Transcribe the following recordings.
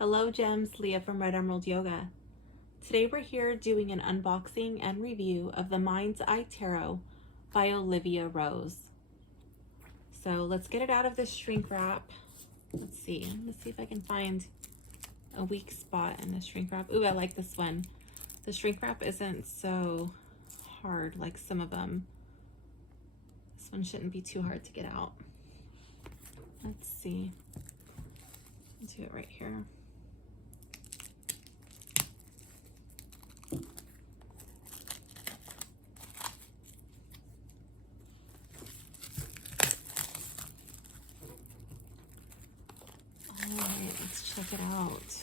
Hello Gems, Leah from Red Emerald Yoga. Today we're here doing an unboxing and review of the Mind's Eye Tarot by Olivia Rose. So let's get it out of this shrink wrap. Let's see if I can find a weak spot in the shrink wrap. Ooh, I like this one. The shrink wrap isn't so hard like some of them. This one shouldn't be too hard to get out. Let's see. I'll do it right here. All right, let's check it out.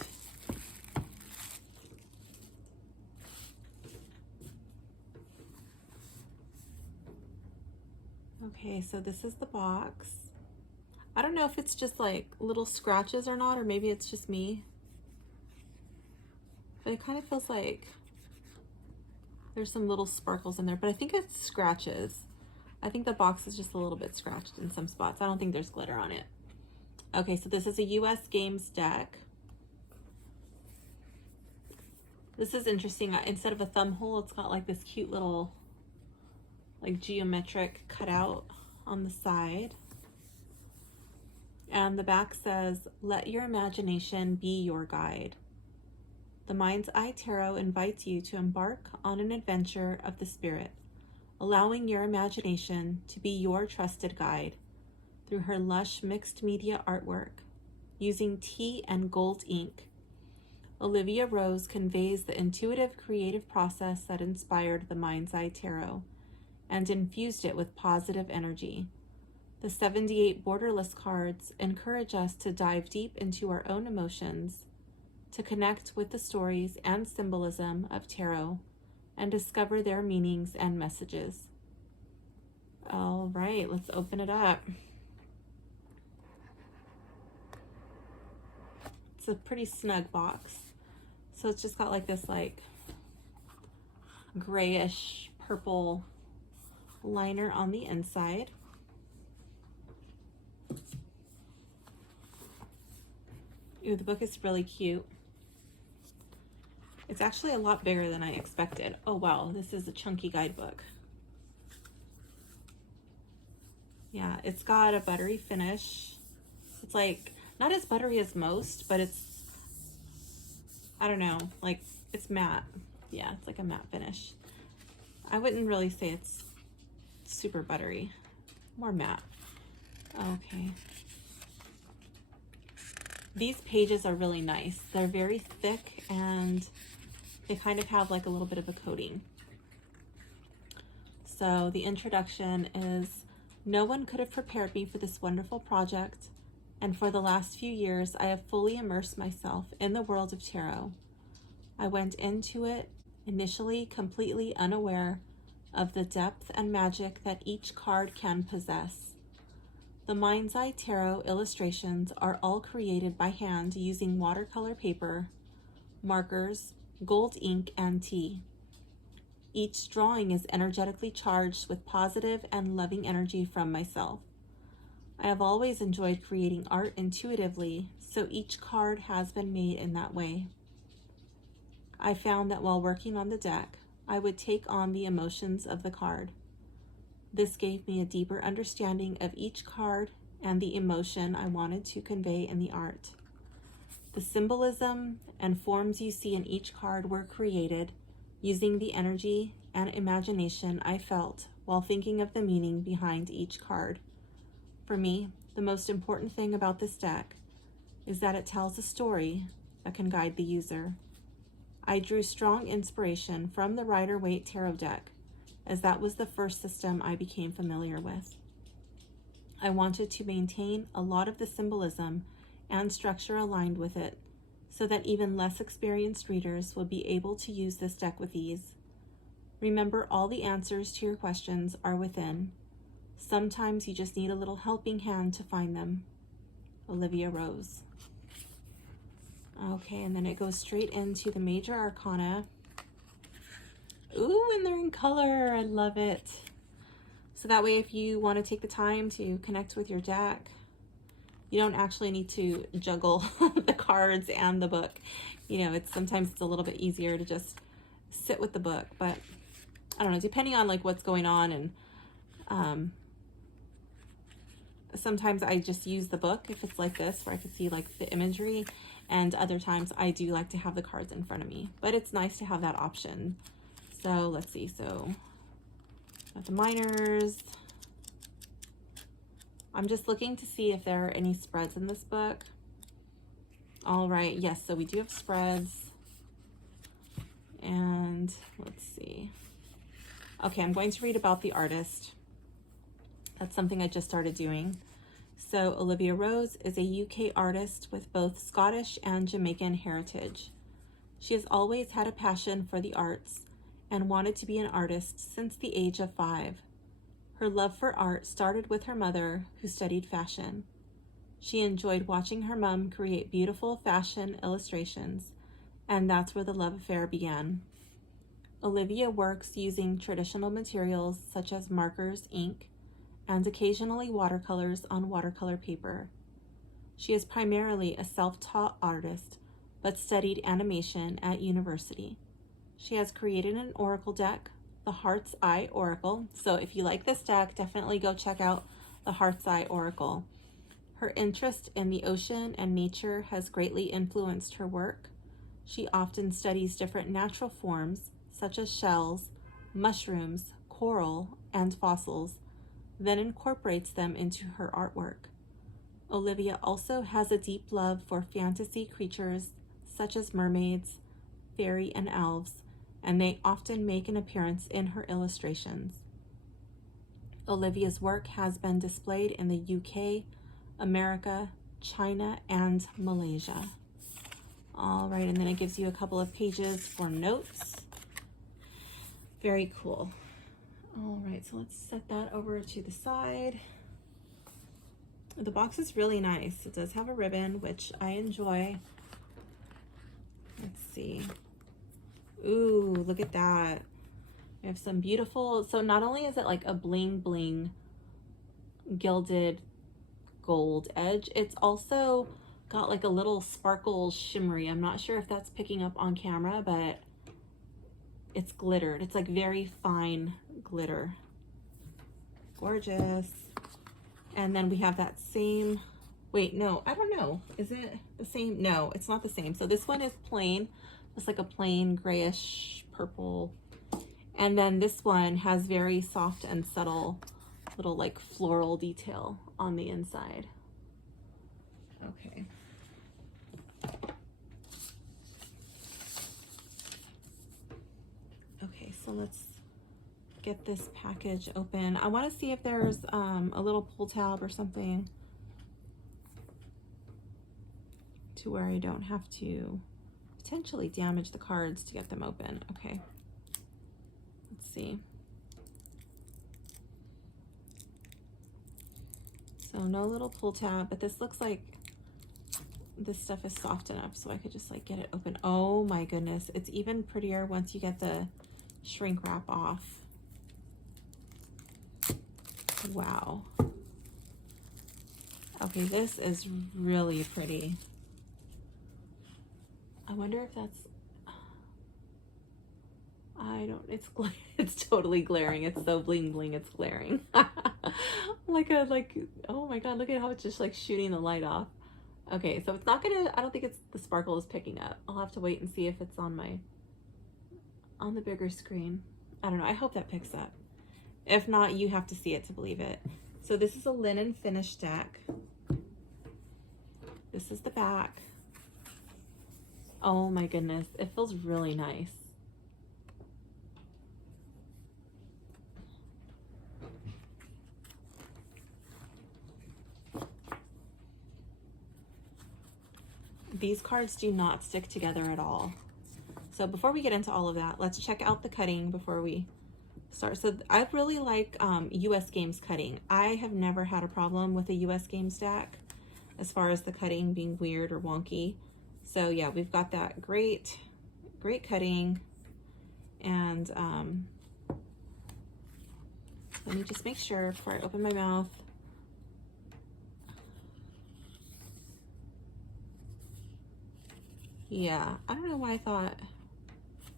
Okay, so this is the box. I don't know if it's just like little scratches or not, or maybe it's just me. But it kind of feels like there's some little sparkles in there, but I think it's scratches. I think the box is just a little bit scratched in some spots. I don't think there's glitter on it. Okay, so this is a US Games deck. This is interesting. Instead of a thumb hole, it's got like this cute little like geometric cutout on the side. And the back says, "Let your imagination be your guide." The Mind's Eye Tarot invites you to embark on an adventure of the spirit, allowing your imagination to be your trusted guide through her lush mixed media artwork. Using tea and gold ink, Olivia Rose conveys the intuitive creative process that inspired the Mind's Eye Tarot and infused it with positive energy. The 78 borderless cards encourage us to dive deep into our own emotions, to connect with the stories and symbolism of tarot, and discover their meanings and messages. All right, let's open it up. It's a pretty snug box. So it's just got like this like grayish purple liner on the inside. Ooh, the book is really cute. It's actually a lot bigger than I expected. Oh wow, this is a chunky guidebook. Yeah, it's got a buttery finish. It's like not as buttery as most, but it's, I don't know, like it's matte. Yeah, it's like a matte finish. I wouldn't really say it's super buttery, more matte. Okay. These pages are really nice. They're very thick and they kind of have like a little bit of a coating. So the introduction is, "No one could have prepared me for this wonderful project, and for the last few years I have fully immersed myself in the world of tarot. I went into it initially completely unaware of the depth and magic that each card can possess. The Mind's Eye Tarot illustrations are all created by hand using watercolor paper, markers, gold ink, and tea. Each drawing is energetically charged with positive and loving energy from myself. I have always enjoyed creating art intuitively, so each card has been made in that way. I found that while working on the deck, I would take on the emotions of the card. This gave me a deeper understanding of each card and the emotion I wanted to convey in the art. The symbolism and forms you see in each card were created using the energy and imagination I felt while thinking of the meaning behind each card. For me, the most important thing about this deck is that it tells a story that can guide the user. I drew strong inspiration from the Rider-Waite Tarot deck, as that was the first system I became familiar with. I wanted to maintain a lot of the symbolism and structure aligned with it, so that even less experienced readers will be able to use this deck with ease. Remember, all the answers to your questions are within. Sometimes you just need a little helping hand to find them." Olivia Rose. Okay, and then it goes straight into the major arcana. Ooh, and they're in color. I love it. So that way, if you want to take the time to connect with your deck, you don't actually need to juggle the cards and the book. You know, sometimes it's a little bit easier to just sit with the book, but I don't know, depending on like what's going on. And sometimes I just use the book if it's like this, where I can see like the imagery, and other times I do like to have the cards in front of me, but it's nice to have that option. So let's see. So got the minors. I'm just looking to see if there are any spreads in this book. All right, yes, so we do have spreads. And let's see. Okay, I'm going to read about the artist. That's something I just started doing. So Olivia Rose is a UK artist with both Scottish and Jamaican heritage. She has always had a passion for the arts and wanted to be an artist since the age of 5. Her love for art started with her mother, who studied fashion. She enjoyed watching her mom create beautiful fashion illustrations, and that's where the love affair began. Olivia works using traditional materials such as markers, ink, and occasionally watercolors on watercolor paper. She is primarily a self-taught artist, but studied animation at university. She has created an oracle deck, the Heart's Eye Oracle. So if you like this deck, definitely go check out the Heart's Eye Oracle. Her interest in the ocean and nature has greatly influenced her work. She often studies different natural forms, such as shells, mushrooms, coral, and fossils, then incorporates them into her artwork. Olivia also has a deep love for fantasy creatures, such as mermaids, fairy, and elves, and they often make an appearance in her illustrations. Olivia's work has been displayed in the UK, America, China, and Malaysia. All right, and then it gives you a couple of pages for notes. Very cool. All right, so let's set that over to the side. The box is really nice. It does have a ribbon, which I enjoy. Let's see. Ooh, look at that. We have some beautiful, so not only is it like a bling bling gilded gold edge, it's also got like a little sparkle shimmery. I'm not sure if that's picking up on camera, but it's glittered. It's like very fine glitter. Gorgeous. And then we have that same, wait, no, I don't know. Is it the same? No, it's not the same. So this one is plain. It's like a plain grayish purple. And then this one has very soft and subtle little like floral detail on the inside. Okay. Okay, so let's get this package open. I want to see if there's a little pull tab or something to where I don't have to potentially damage the cards to get them open. Okay, let's see. So no little pull tab, but this looks like this stuff is soft enough so I could just like get it open. Oh my goodness, it's even prettier once you get the shrink wrap off. Wow. Okay, this is really pretty. I wonder if that's, I don't, it's totally glaring. It's so bling bling, it's glaring. like, oh my God, look at how it's just like shooting the light off. Okay, so it's not gonna, I don't think it's, the sparkle is picking up. I'll have to wait and see if it's on the bigger screen. I don't know, I hope that picks up. If not, you have to see it to believe it. So this is a linen finish deck. This is the back. Oh my goodness, it feels really nice. These cards do not stick together at all. So before we get into all of that, let's check out the cutting before we start. So I really like US Games cutting. I have never had a problem with a US Games deck as far as the cutting being weird or wonky. So yeah, we've got that great cutting. And let me just make sure before I open my mouth. Yeah, I don't know why I thought,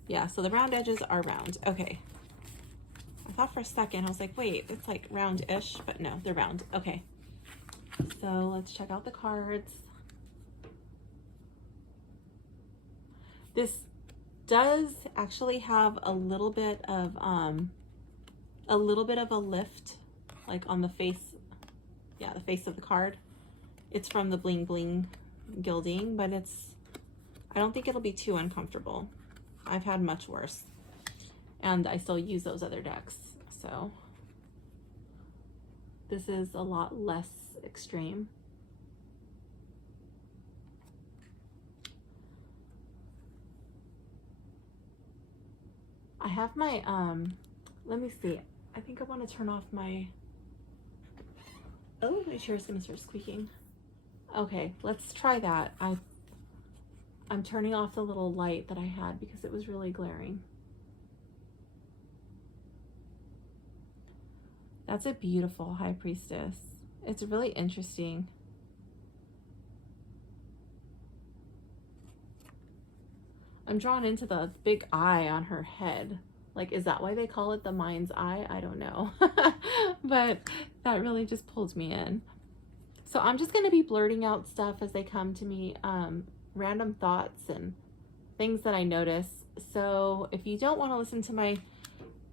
yeah, so the round edges are round. Okay. I thought for a second, I was like, wait, it's like round-ish, but no, they're round. Okay. So let's check out the cards. This does actually have a little bit of a lift, like on the face. Yeah, the face of the card. It's from the bling bling gilding, but I don't think it'll be too uncomfortable. I've had much worse, and I still use those other decks, so this is a lot less extreme. I have my, let me see. I think I want to turn off my, oh, my chair's gonna start squeaking. Okay, let's try that. I'm turning off the little light that I had because it was really glaring. That's a beautiful High Priestess. It's really interesting. I'm drawn into the big eye on her head. Like, is that why they call it the mind's eye? I don't know. But that really just pulled me in. So I'm just going to be blurting out stuff as they come to me, random thoughts and things that I notice. So if you don't want to listen to my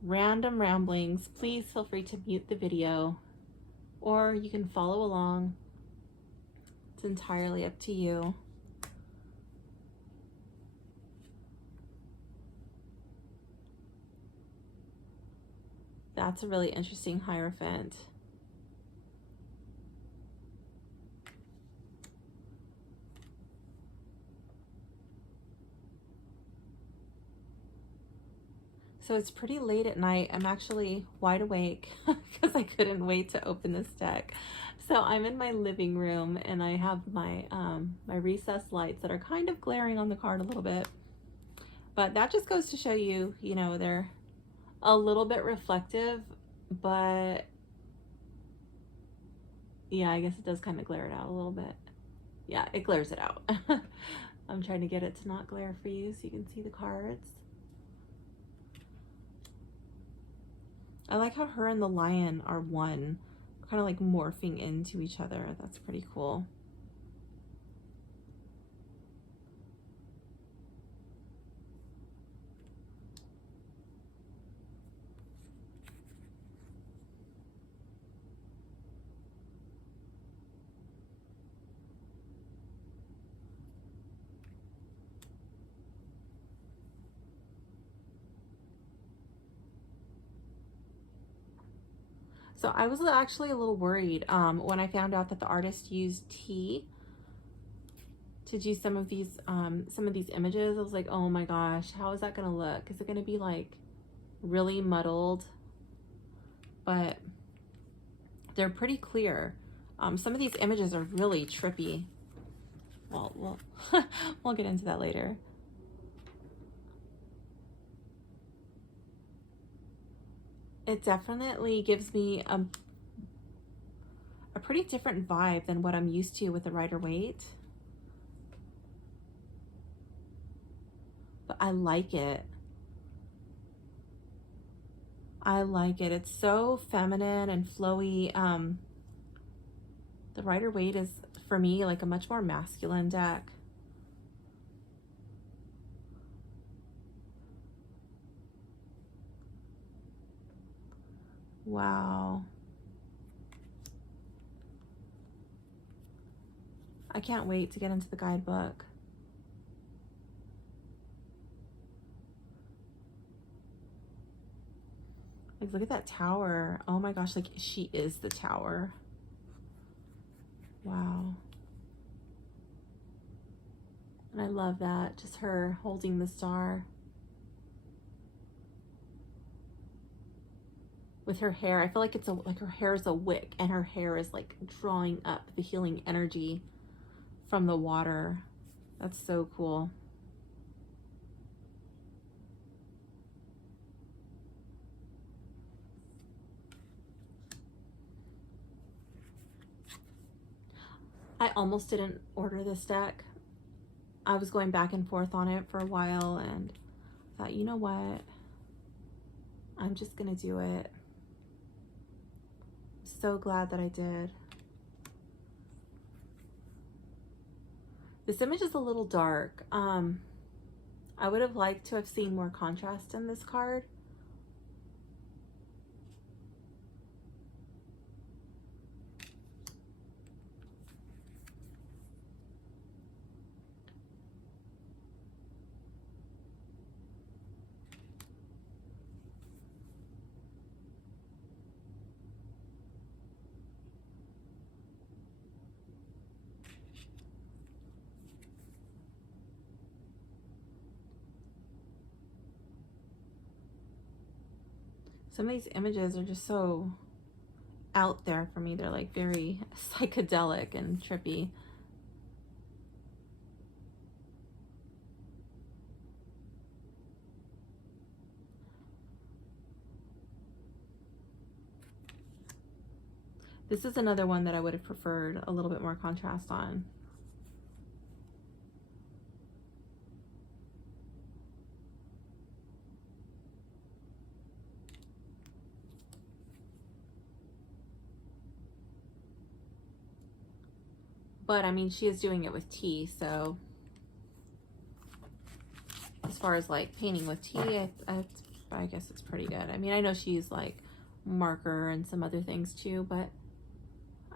random ramblings, please feel free to mute the video, or you can follow along. It's entirely up to you. That's a really interesting Hierophant. So it's pretty late at night. I'm actually wide awake because I couldn't wait to open this deck. So I'm in my living room and I have my my recessed lights that are kind of glaring on the card a little bit. But that just goes to show you, you know, they're a little bit reflective, but yeah, I guess it does kind of glare it out a little bit. Yeah, it glares it out. I'm trying to get it to not glare for you so you can see the cards. I like how her and the lion are one, kind of like morphing into each other. That's pretty cool. So I was actually a little worried when I found out that the artist used tea to do some of these images. I was like, oh my gosh, how is that gonna look? Is it gonna be like really muddled? But they're pretty clear. Some of these images are really trippy. Well, we'll get into that later. It definitely gives me a pretty different vibe than what I'm used to with the Rider-Waite. But I like it. I like it. It's so feminine and flowy. The Rider-Waite is, for me, like a much more masculine deck. Wow. I can't wait to get into the guidebook. Like, look at that tower. Oh my gosh, like she is the tower. Wow. And I love that, just her holding the star. With her hair, I feel like it's like her hair is a wick and her hair is like drawing up the healing energy from the water. That's so cool. I almost didn't order this deck I was going back and forth on it for a while and thought, you know what? I'm just gonna do it. I'm so glad that I did. This image is a little dark. I would have liked to have seen more contrast in this card. Some of these images are just so out there for me. They're like very psychedelic and trippy. This is another one that I would have preferred a little bit more contrast on. But I mean, she is doing it with tea, so as far as like painting with tea, I guess it's pretty good. I mean, I know she's like marker and some other things too, but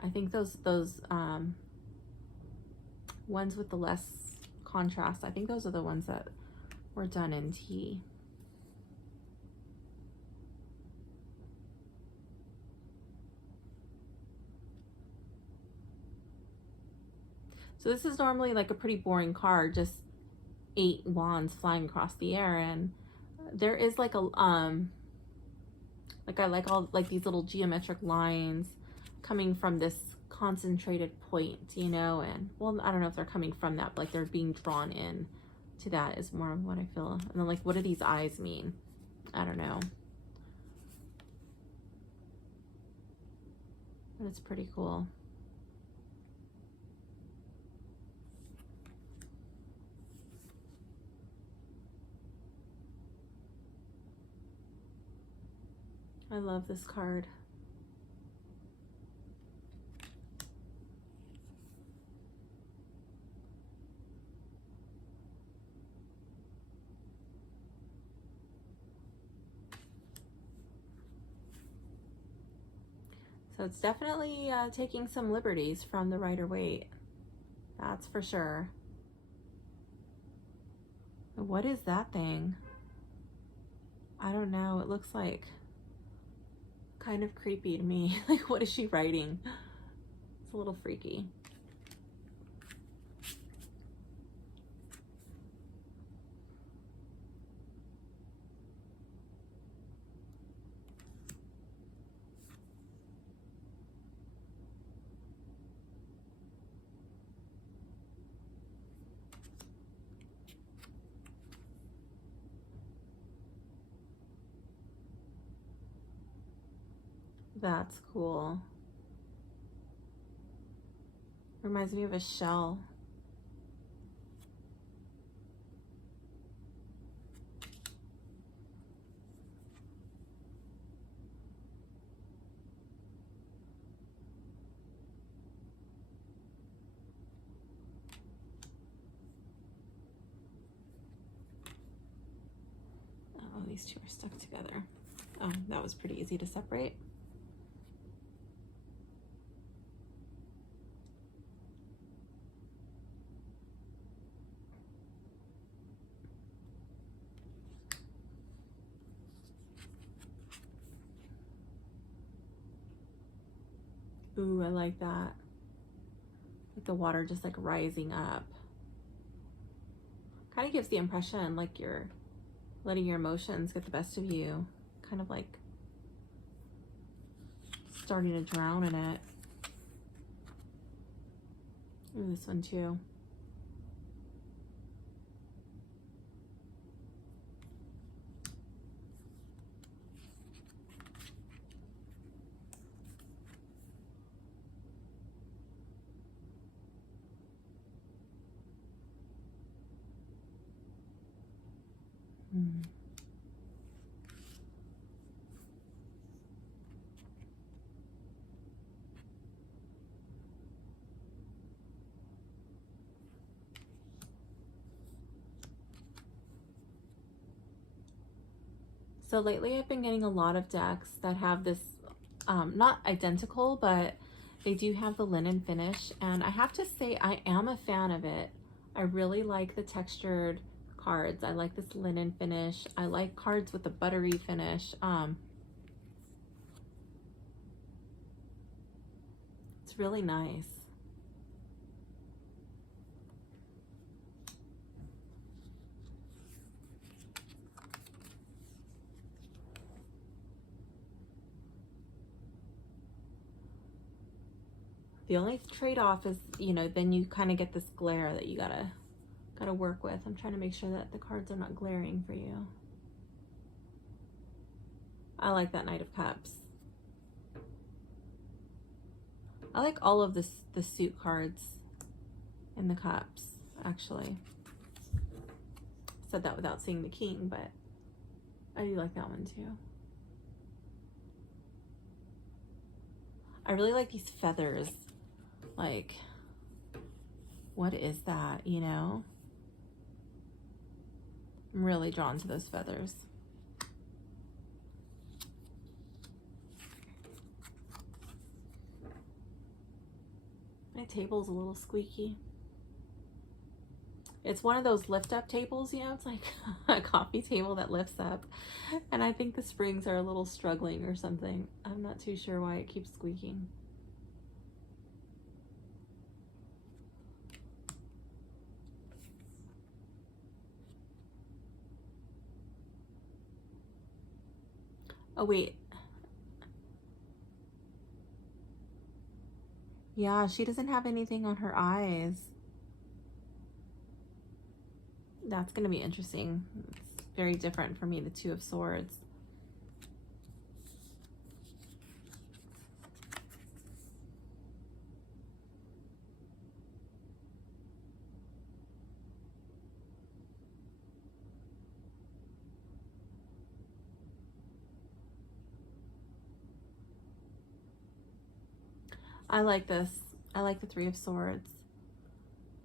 I think those ones with the less contrast, I think those are the ones that were done in tea. So this is normally like a pretty boring card, just 8 wands flying across the air, and there is like a like I like all like these little geometric lines coming from this concentrated point, you know, and well, I don't know if they're coming from that, but like they're being drawn in to that is more of what I feel. And then like, what do these eyes mean? I don't know, but it's pretty cool. I love this card. So it's definitely taking some liberties from the Rider-Waite. That's for sure. What is that thing? I don't know. It looks like kind of creepy to me. Like, what is she writing? It's a little freaky. That's cool. Reminds me of a shell. Oh, these two are stuck together. Oh, that was pretty easy to separate. Ooh, I like that. Like the water just like rising up. Kind of gives the impression like you're letting your emotions get the best of you. Kind of like starting to drown in it. Ooh, this one too. Mm. So lately I've been getting a lot of decks that have this, not identical, but they do have the linen finish. And I have to say, I am a fan of it. I really like the textured cards. I like this linen finish. I like cards with a buttery finish. It's really nice. The only trade-off is, you know, then you kind of get this glare that you gotta work with. I'm trying to make sure that the cards are not glaring for you. I like that Knight of Cups. I like all of the suit cards in the cups, actually. Said that without seeing the king, but I do like that one too. I really like these feathers. Like, what is that, you know? I'm really drawn to those feathers. My table's a little squeaky. It's one of those lift up tables, you know, it's like a coffee table that lifts up. And I think the springs are a little struggling or something. I'm not too sure why it keeps squeaking. Oh, wait. Yeah, she doesn't have anything on her eyes. That's going to be interesting. It's very different for me, the Two of Swords. I like this. I like the Three of Swords.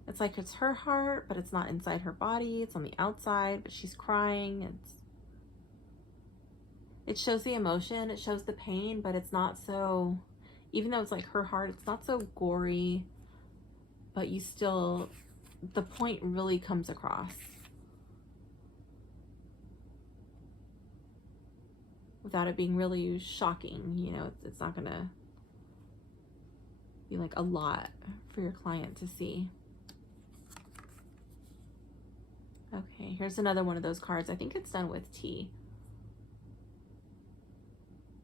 It's like it's her heart, but it's not inside her body. It's on the outside, but she's crying. It shows the emotion, it shows the pain, but it's not so, even though it's like her heart, it's not so gory, but you still, the point really comes across. Without it being really shocking, you know, it's not gonna be like a lot for your client to see. Okay, here's another one of those cards. I think it's done with tea.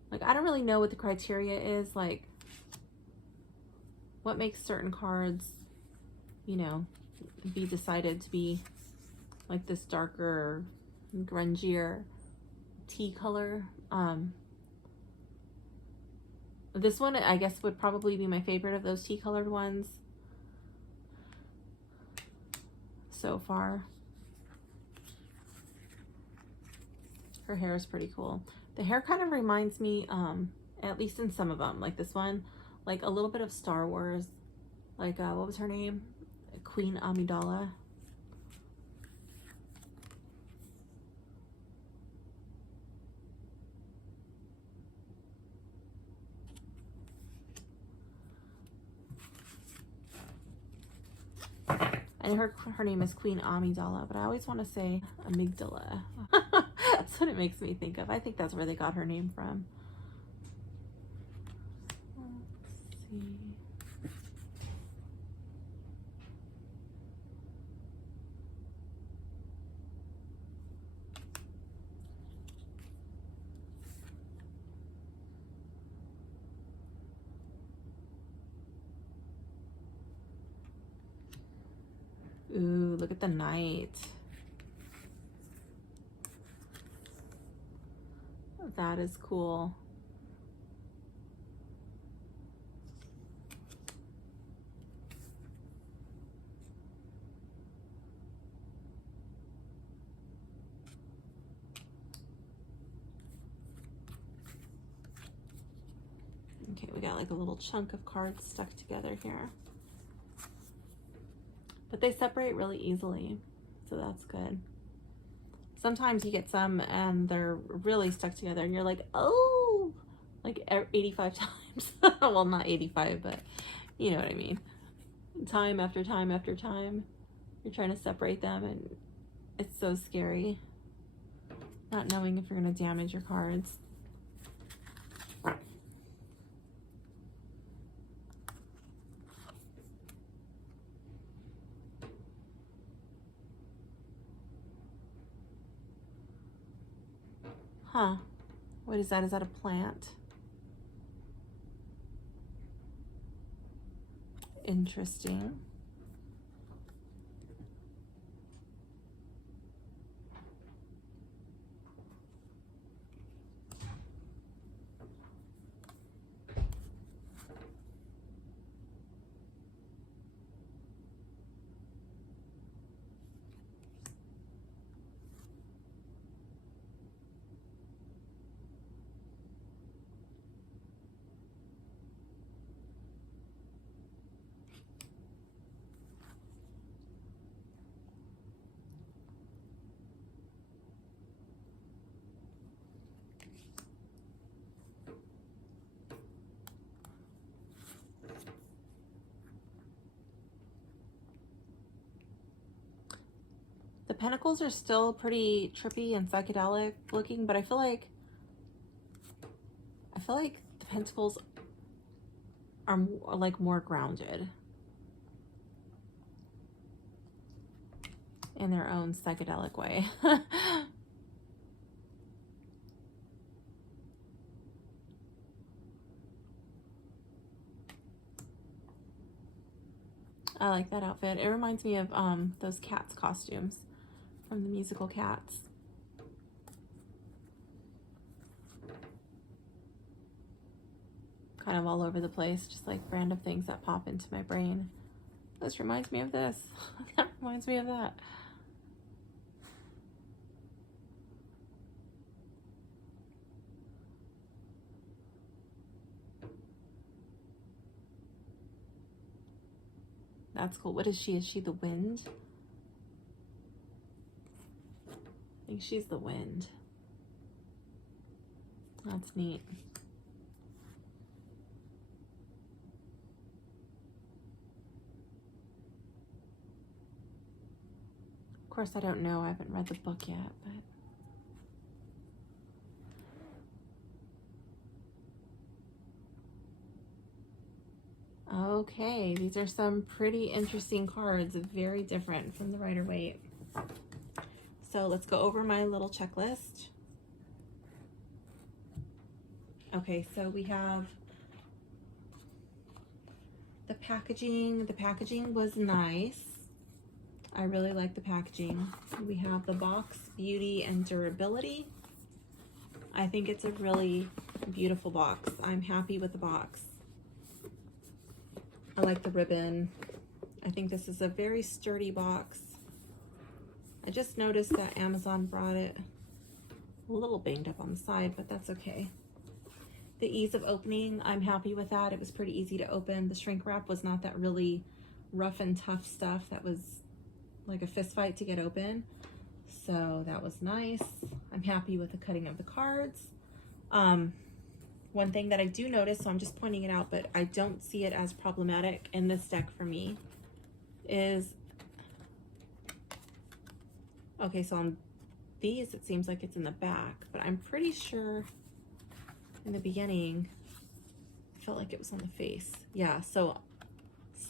Like, I don't really know what the criteria is, like, what makes certain cards, you know, be decided to be like this darker, grungier tea color. This one, I guess, would probably be my favorite of those tea colored ones so far. Her hair is pretty cool. The hair kind of reminds me, at least in some of them, like this one, like a little bit of Star Wars. Like, what was her name? Queen Amidala. And her name is Queen Amidala, but I always want to say amygdala. That's what it makes me think of. I think that's where they got her name from. Let's see. Ooh, look at the knight. That is cool. we got like a little chunk of cards stuck together here. But they separate really easily, so that's good. Sometimes you get some and they're really stuck together and you're like, oh, like 85 times. Well, not 85, but you know what I mean. Time after time after time, you're trying to separate them, and it's so scary, not knowing if you're going to damage your cards. Huh. What is that? Is that a plant? Interesting. The pentacles are still pretty trippy and psychedelic looking, but I feel like the pentacles are like more grounded in their own psychedelic way. I like that outfit. It reminds me of those Cats costumes from the musical Cats. Kind of all over the place, just like random things that pop into my brain. This reminds me of this. That reminds me of that. That's cool. What is she? Is she the wind? I think she's the wind. That's neat. Of course, I don't know. I haven't read the book yet, but okay, these are some pretty interesting cards, very different from the Rider-Waite. So let's go over my little checklist. Okay, so we have the packaging. The packaging was nice. I really like the packaging. We have the box, beauty and durability. I think it's a really beautiful box. I'm happy with the box. I like the ribbon. I think this is a very sturdy box. I just noticed that Amazon brought it a little banged up on the side, but that's okay. The ease of opening, I'm happy with that. It was pretty easy to open. The shrink wrap was not that really rough and tough stuff that was like a fist fight to get open. So that was nice. I'm happy with the cutting of the cards. One thing that I do notice, so I'm just pointing it out, but I don't see it as problematic in this deck for me, is, okay, so on these, it seems like it's in the back, but I'm pretty sure in the beginning, it felt like it was on the face. Yeah, so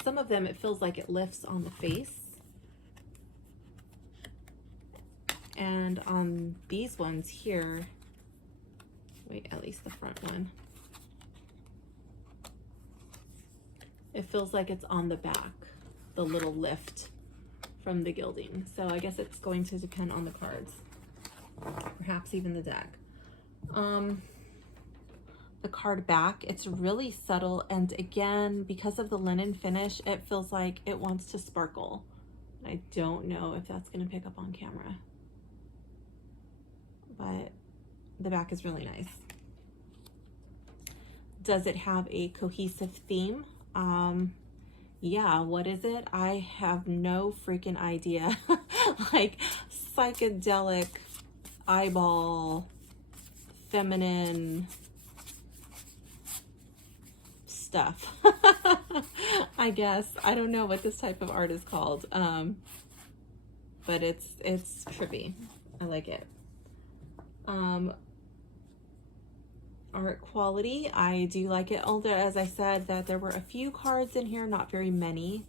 some of them, it feels like it lifts on the face. And on these ones here, wait, at least the front one, it feels like it's on the back, the little lift from the gilding. So I guess it's going to depend on the cards, perhaps even the deck. The card back, it's really subtle, and again, because of the linen finish, it feels like it wants to sparkle. I don't know if that's going to pick up on camera, but the back is really nice. Does it have a cohesive theme? Yeah, what is it? I have no freaking idea. Like psychedelic, eyeball, feminine stuff. I guess. I don't know what this type of art is called. But it's trippy. I like it. Art quality, I do like it. Although, as I said, that there were a few cards in here, not very many,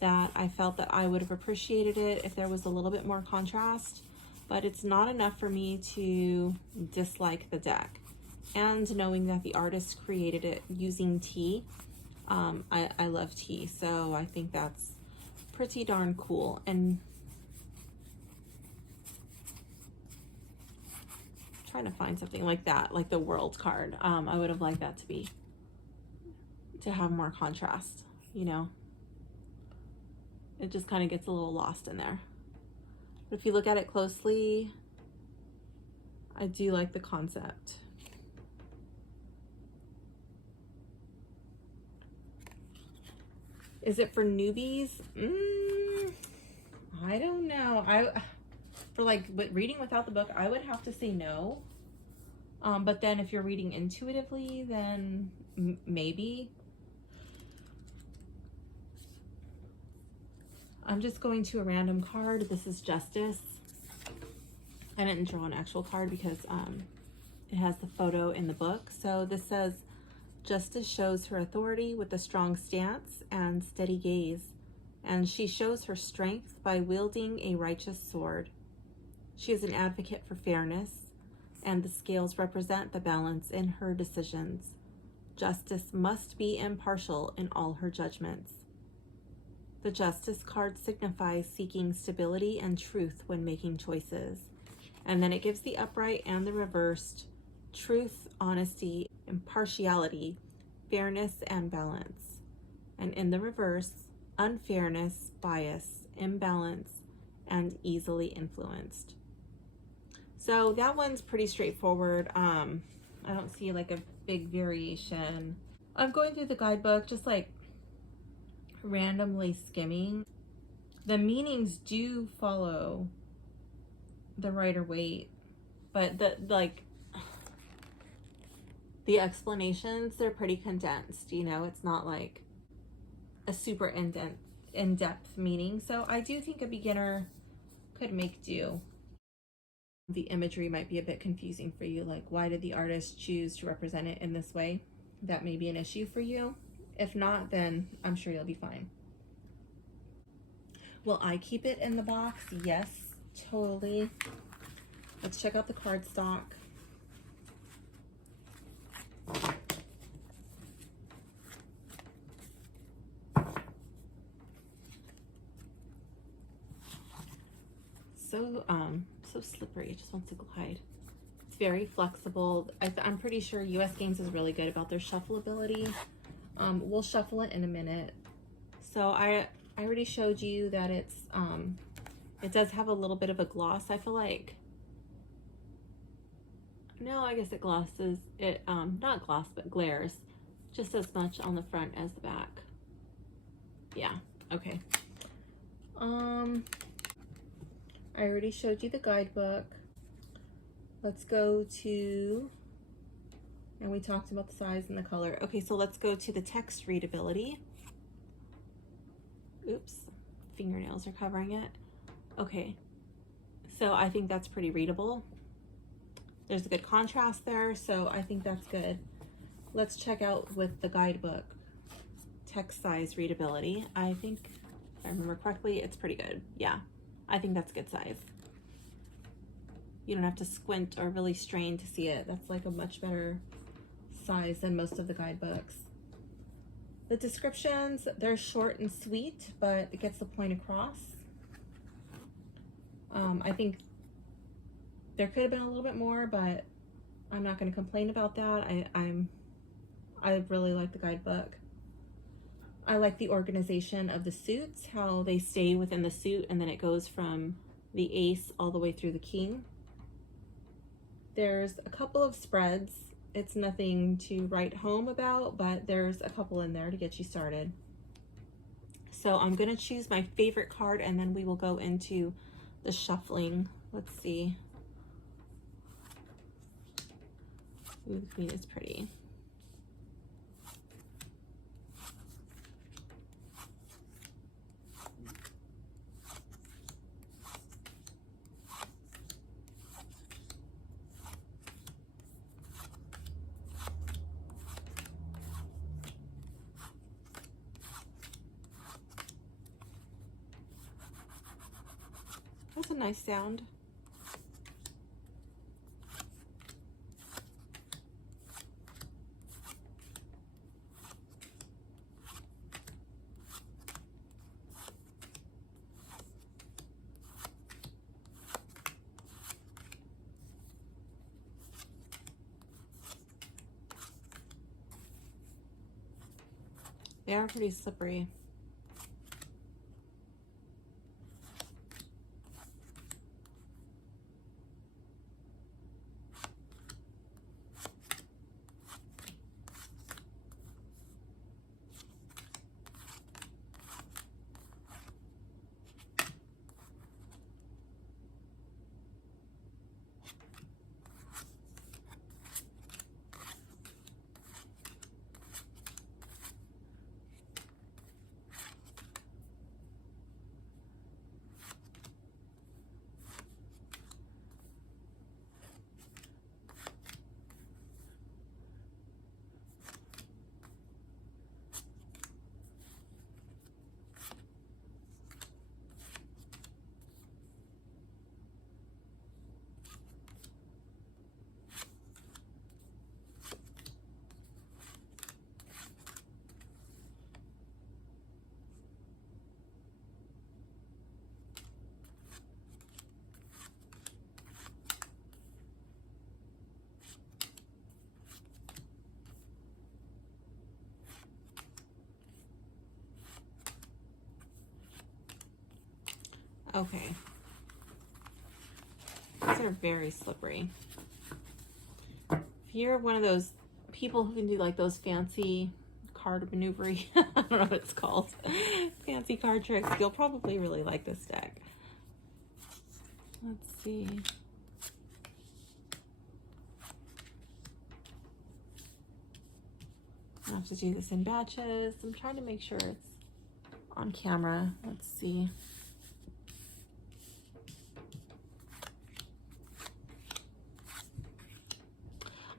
that I felt that I would have appreciated it if there was a little bit more contrast, but it's not enough for me to dislike the deck. And knowing that the artist created it using tea, I love tea, so I think that's pretty darn cool. And trying to find something like that, like the world card. I would have liked that to have more contrast, you know. It just kind of gets a little lost in there. But if you look at it closely, I do like the concept. Is it for newbies? I don't know. For like reading without the book, I would have to say no. But then if you're reading intuitively, then maybe. I'm just going to a random card. This is Justice. I didn't draw an actual card because it has the photo in the book. So this says, Justice shows her authority with a strong stance and steady gaze, and she shows her strength by wielding a righteous sword. She is an advocate for fairness, and the scales represent the balance in her decisions. Justice must be impartial in all her judgments. The Justice card signifies seeking stability and truth when making choices. And then it gives the upright and the reversed: truth, honesty, impartiality, fairness, and balance. And in the reverse, unfairness, bias, imbalance, and easily influenced. So that one's pretty straightforward. I don't see like a big variation. I'm going through the guidebook, just like randomly skimming. The meanings do follow the Rider-Waite, but the explanations, they're pretty condensed, you know. It's not like a super in-depth meaning. So I do think a beginner could make do. The imagery might be a bit confusing for you, like why did the artist choose to represent it in this way? That may be an issue for you. If not, then I'm sure you'll be fine. Will I keep it in the box? Yes, totally. Let's check out the cardstock. So slippery. It just wants to glide. It's very flexible. I'm pretty sure US Games is really good about their shuffleability. We'll shuffle it in a minute. So I already showed you that it does have a little bit of a gloss. I feel like, no, I guess it glosses it, not gloss, but glares just as much on the front as the back. Yeah, okay. I already showed you the guidebook. Let's go to, and we talked about the size and the color. Okay, so let's go to the text readability. Oops, fingernails are covering it. Okay, so I think that's pretty readable. There's a good contrast there, so I think that's good. Let's check out with the guidebook text size readability. I think, if I remember correctly, it's pretty good. Yeah, I think that's good size. You don't have to squint or really strain to see it. That's like a much better size than most of the guidebooks. The descriptions, they're short and sweet, but it gets the point across. I think there could have been a little bit more, but I'm not going to complain about that. I really like the guidebook. I like the organization of the suits, how they stay within the suit, and then it goes from the ace all the way through the king. There's a couple of spreads. It's nothing to write home about, but there's a couple in there to get you started. So I'm going to choose my favorite card and then we will go into the shuffling. Let's see. Ooh, the Queen is pretty. That's a nice sound. They are pretty slippery. Okay. These are very slippery. If you're one of those people who can do like those fancy card maneuvery, I don't know what it's called, fancy card tricks, you'll probably really like this deck. Let's see. I have to do this in batches. I'm trying to make sure it's on camera. Let's see.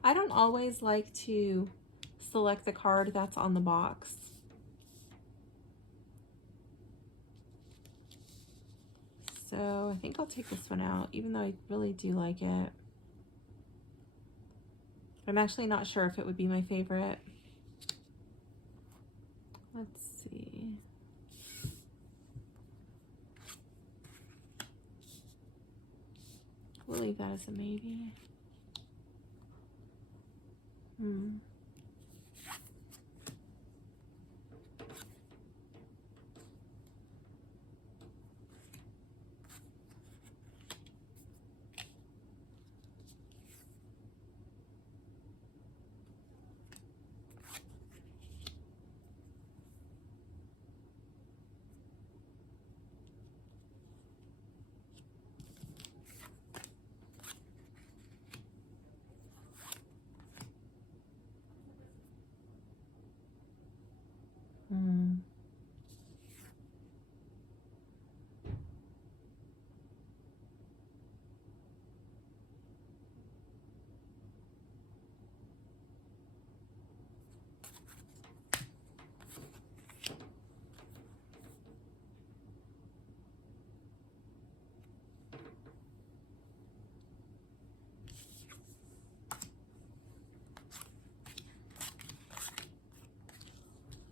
I don't always like to select the card that's on the box. So I think I'll take this one out, even though I really do like it. I'm actually not sure if it would be my favorite. Let's see. We'll leave that as a maybe.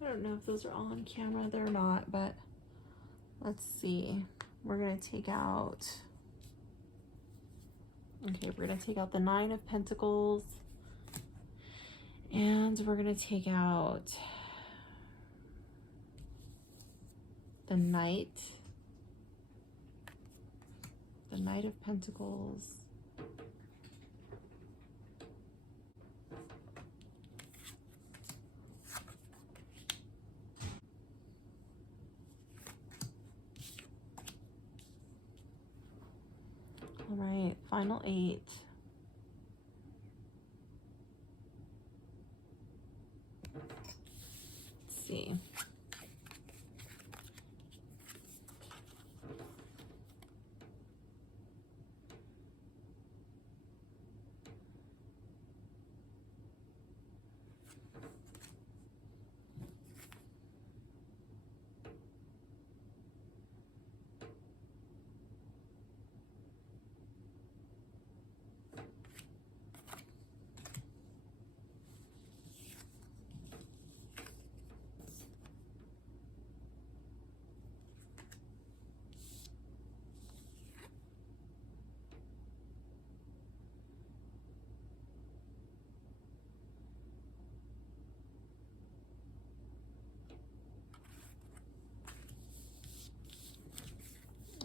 I don't know if those are all on camera. They're not, but let's see. We're going to take out, okay, we're going to take out the 9 of Pentacles, and we're going to take out the Knight of Pentacles, All right, final 8. Let's see.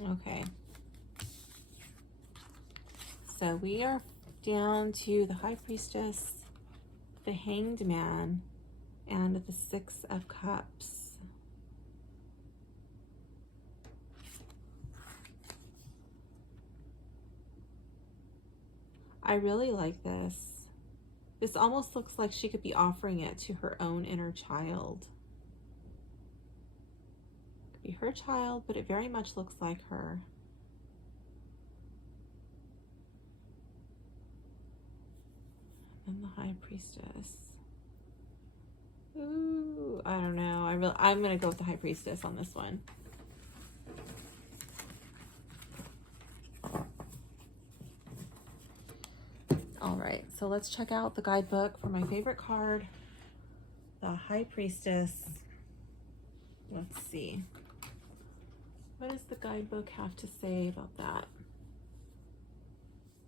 Okay. So we are down to the High Priestess, the Hanged Man, and the 6 of Cups. I really like this. This almost looks like she could be offering it to her own inner child. Could be her child, but it very much looks like her. And the High Priestess. Ooh, I don't know. I'm gonna go with the High Priestess on this one. All right, so let's check out the guidebook for my favorite card, the High Priestess. Let's see. What does the guidebook have to say about that?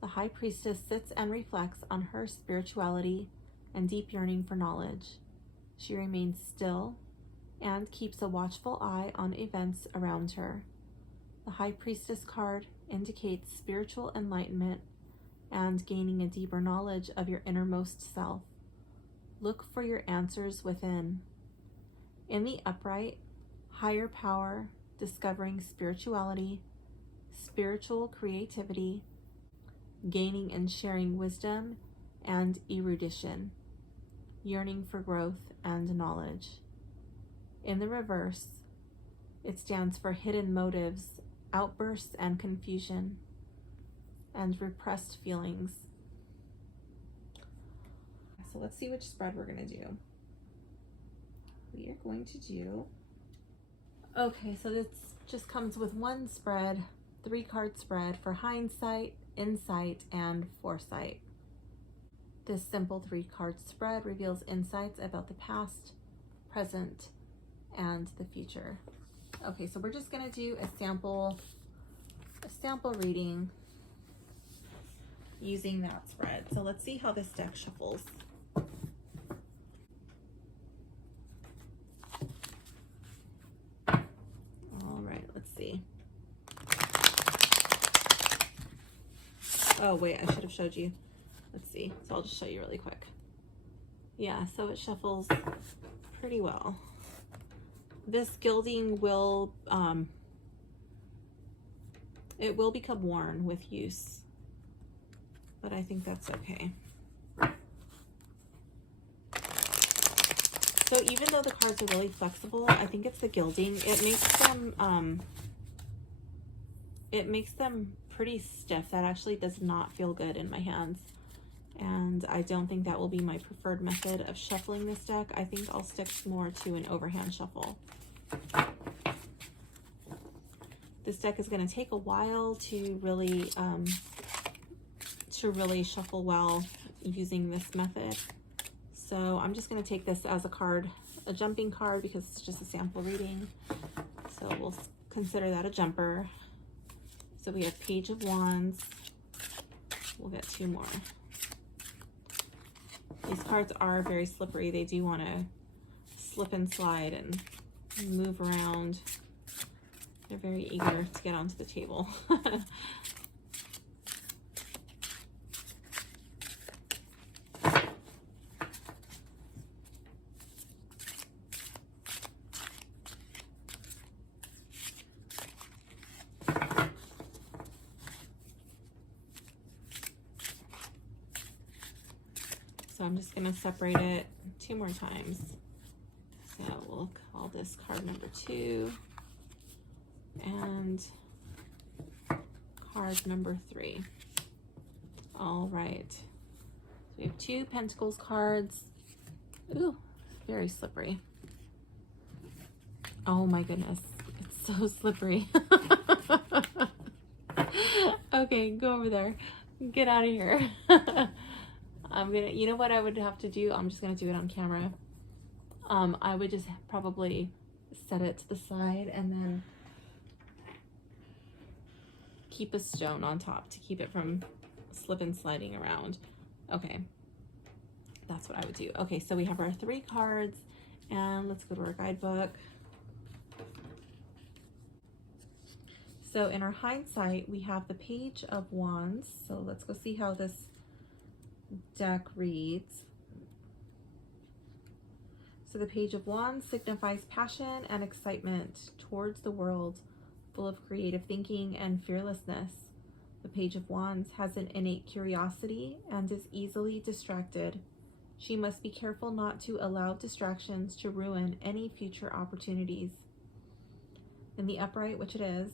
The High Priestess sits and reflects on her spirituality and deep yearning for knowledge. She remains still and keeps a watchful eye on events around her. The High Priestess card indicates spiritual enlightenment and gaining a deeper knowledge of your innermost self. Look for your answers within. In the upright, higher power, discovering spirituality, spiritual creativity, gaining and sharing wisdom and erudition, yearning for growth and knowledge. In the reverse, it stands for hidden motives, outbursts and confusion, and repressed feelings. So let's see which spread we're going to do. We are going to do... Okay, so this just comes with one spread, 3-card spread for hindsight, insight, and foresight. This simple 3-card spread reveals insights about the past, present, and the future. Okay, so we're just going to do a sample reading using that spread. So let's see how this deck shuffles. All right, let's see. Oh wait, I should have showed you. Let's see, so I'll just show you really quick. Yeah, so it shuffles pretty well. This gilding will, it will become worn with use, but I think that's okay. So even though the cards are really flexible, I think it's the gilding. It makes them pretty stiff. That actually does not feel good in my hands. And I don't think that will be my preferred method of shuffling this deck. I think I'll stick more to an overhand shuffle. This deck is going to take a while to really shuffle well using this method. So I'm just going to take this as a card, a jumping card, because it's just a sample reading. So we'll consider that a jumper. So we have Page of Wands. We'll get 2 more. These cards are very slippery. They do want to slip and slide and move around. They're very eager to get onto the table. So I'm just going to separate it 2 more times. So we'll call this card number 2 and card number 3. All right. So we have 2 Pentacles cards. Ooh, very slippery. Oh my goodness. It's so slippery. Okay, go over there. Get out of here. You know what I would have to do? I'm just gonna do it on camera. I would just probably set it to the side and then keep a stone on top to keep it from slipping sliding around. Okay, that's what I would do. Okay, so we have our 3 cards and let's go to our guidebook. So in our hindsight, we have the Page of Wands. So let's go see how this deck reads. So the Page of Wands signifies passion and excitement towards the world, full of creative thinking and fearlessness. The Page of Wands has an innate curiosity and is easily distracted. She must be careful not to allow distractions to ruin any future opportunities. In the upright, which it is,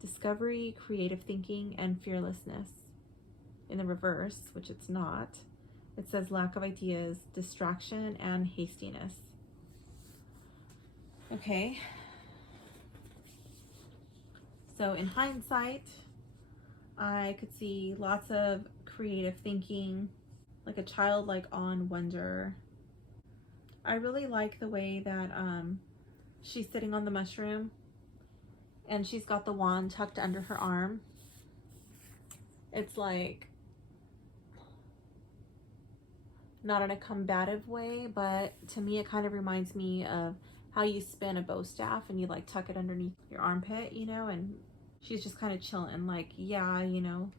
discovery, creative thinking, and fearlessness. In the reverse, which it's not, it says lack of ideas, distraction, and hastiness. Okay. So in hindsight, I could see lots of creative thinking, like a childlike awe and wonder. I really like the way that she's sitting on the mushroom and she's got the wand tucked under her arm. It's like, not in a combative way, but to me it kind of reminds me of how you spin a bow staff and you like tuck it underneath your armpit, you know, and she's just kind of chilling, like, yeah, you know,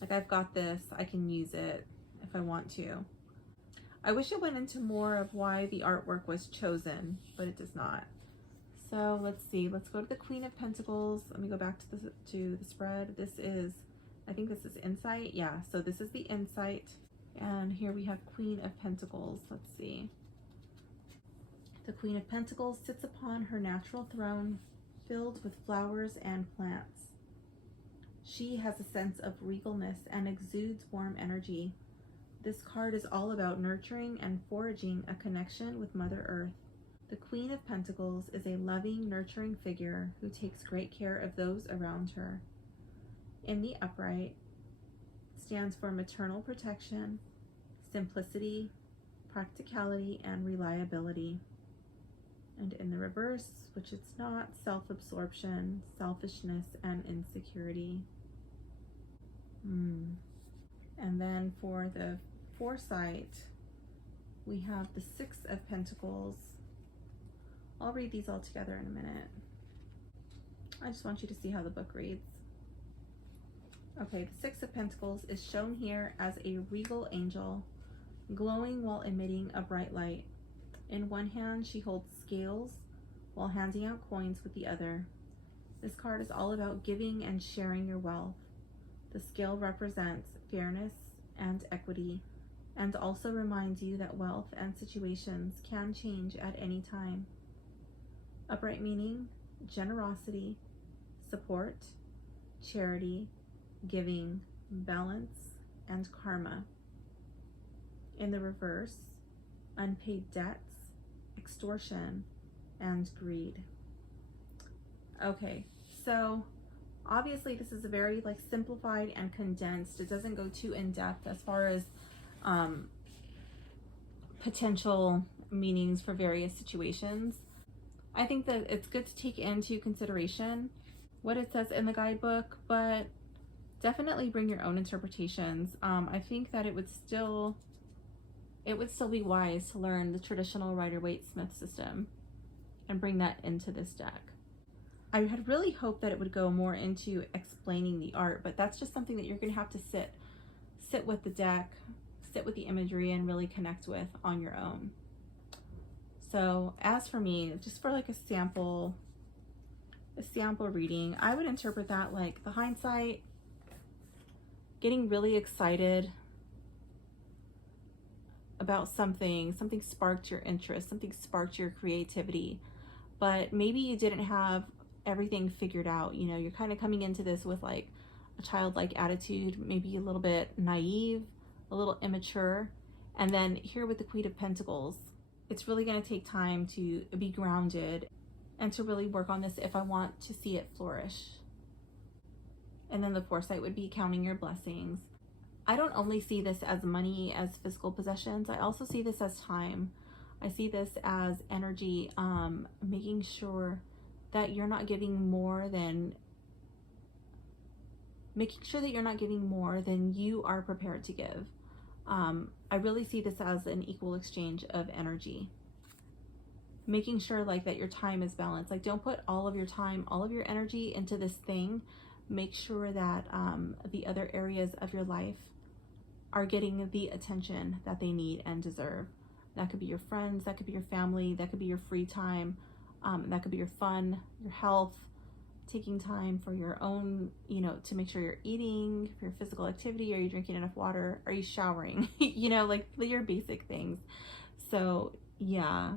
like I've got this, I can use it if I want to. I wish it went into more of why the artwork was chosen, but it does not. So let's see, let's go to the Queen of Pentacles. Let me go back to the spread. This is, I think this is insight. Yeah, so this is the insight. And here we have Queen of Pentacles. Let's see. The Queen of Pentacles sits upon her natural throne, filled with flowers and plants. She has a sense of regalness and exudes warm energy. This card is all about nurturing and forging a connection with Mother Earth. The Queen of Pentacles is a loving, nurturing figure who takes great care of those around her. In the upright, stands for maternal protection, simplicity, practicality, and reliability. And in the reverse, which it's not, self-absorption, selfishness, and insecurity. And then for the foresight, we have the 6 of Pentacles. I'll read these all together in a minute. I just want you to see how the book reads. Okay, the 6 of Pentacles is shown here as a regal angel, glowing while emitting a bright light. In one hand, she holds scales while handing out coins with the other. This card is all about giving and sharing your wealth. The scale represents fairness and equity, and also reminds you that wealth and situations can change at any time. Upright meaning generosity, support, charity, giving, balance, and karma. In the reverse, unpaid debts, extortion, and greed. Okay, so obviously this is a very like simplified and condensed. It doesn't go too in depth as far as potential meanings for various situations. I think that it's good to take into consideration what it says in the guidebook, but definitely bring your own interpretations. I think that it would still be wise to learn the traditional Rider-Waite-Smith system and bring that into this deck. I had really hoped that it would go more into explaining the art, but that's just something that you're going to have to sit with the deck, sit with the imagery, and really connect with on your own. So as for me, just for like a sample reading, I would interpret that like the hindsight, getting really excited about something sparked your interest, something sparked your creativity, but maybe you didn't have everything figured out. You know, you're kind of coming into this with like a childlike attitude, maybe a little bit naive, a little immature. And then here with the Queen of Pentacles, it's really going to take time to be grounded and to really work on this if I want to see it flourish. And then the foresight would be counting your blessings. I don't only see this as money, as physical possessions. I also see this as time. I see this as energy, making sure that you're not giving more than, you are prepared to give. I really see this as an equal exchange of energy. Making sure like that your time is balanced. Like, don't put all of your time, all of your energy into this thing. Make sure that the other areas of your life are getting the attention that they need and deserve. That could be your friends, that could be your family, that could be your free time, that could be your fun, your health, taking time for your own, you know, to make sure you're eating, for your physical activity. Are you drinking enough water? Are you showering? You know, like your basic things. So yeah,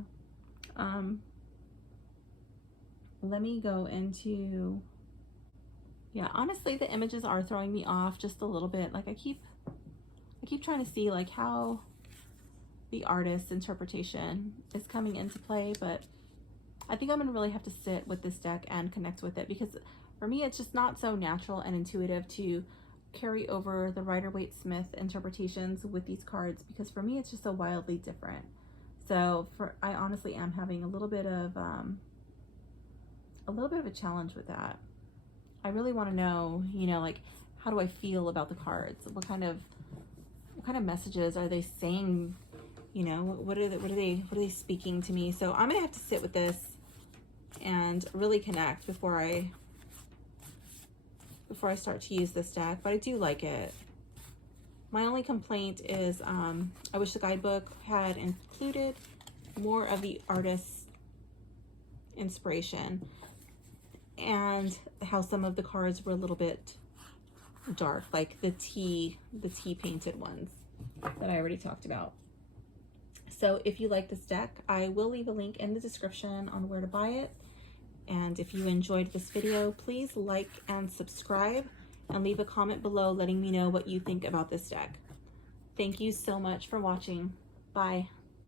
let me go into, yeah, honestly, the images are throwing me off just a little bit. Like I keep trying to see like how the artist's interpretation is coming into play, but I think I'm gonna really have to sit with this deck and connect with it, because for me, it's just not so natural and intuitive to carry over the Rider-Waite-Smith interpretations with these cards, because for me, it's just so wildly different. So I honestly am having a little bit of a challenge with that. I really want to know, you know, like, how do I feel about the cards? What kind of messages are they saying? You know, what are they speaking to me? So I'm gonna have to sit with this and really connect before I start to use this deck. But I do like it. My only complaint is I wish the guidebook had included more of the artist's inspiration, and how some of the cards were a little bit dark, like the tea painted ones that I already talked about. So if you like this deck, I will leave a link in the description on where to buy it. And if you enjoyed this video, please like and subscribe, and leave a comment below letting me know what you think about this deck. Thank you so much for watching. Bye.